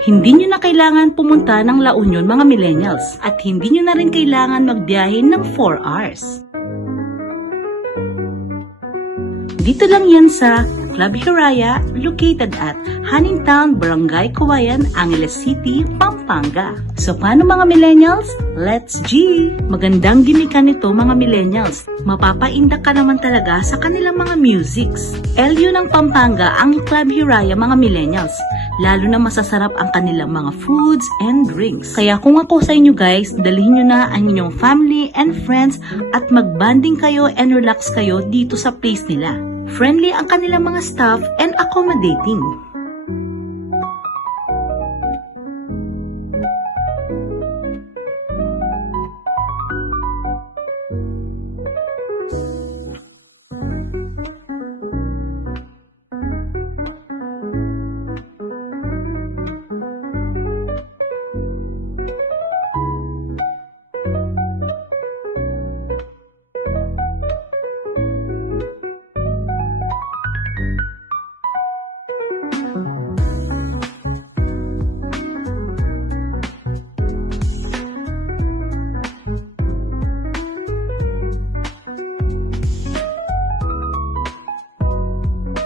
Hindi nyo na kailangan pumunta ng La Union mga millennials at hindi nyo na rin kailangan magbiyahe ng 4 hours. Dito lang yan sa Club Hiraya, located at Haningtown, Barangay Kawayan, Angeles City, Pampanga. So paano mga millennials? Let's G! Magandang gimikan nito mga millennials. Mapapaindak ka naman talaga sa kanilang mga musics. LU ng Pampanga ang Club Hiraya mga millennials. Lalo na masasarap ang kanilang mga foods and drinks. Kaya kung ako sa inyo guys, dalhin nyo na ang inyong family and friends at mag-banding kayo and relax kayo dito sa place nila. Friendly ang kanilang mga staff and accommodating.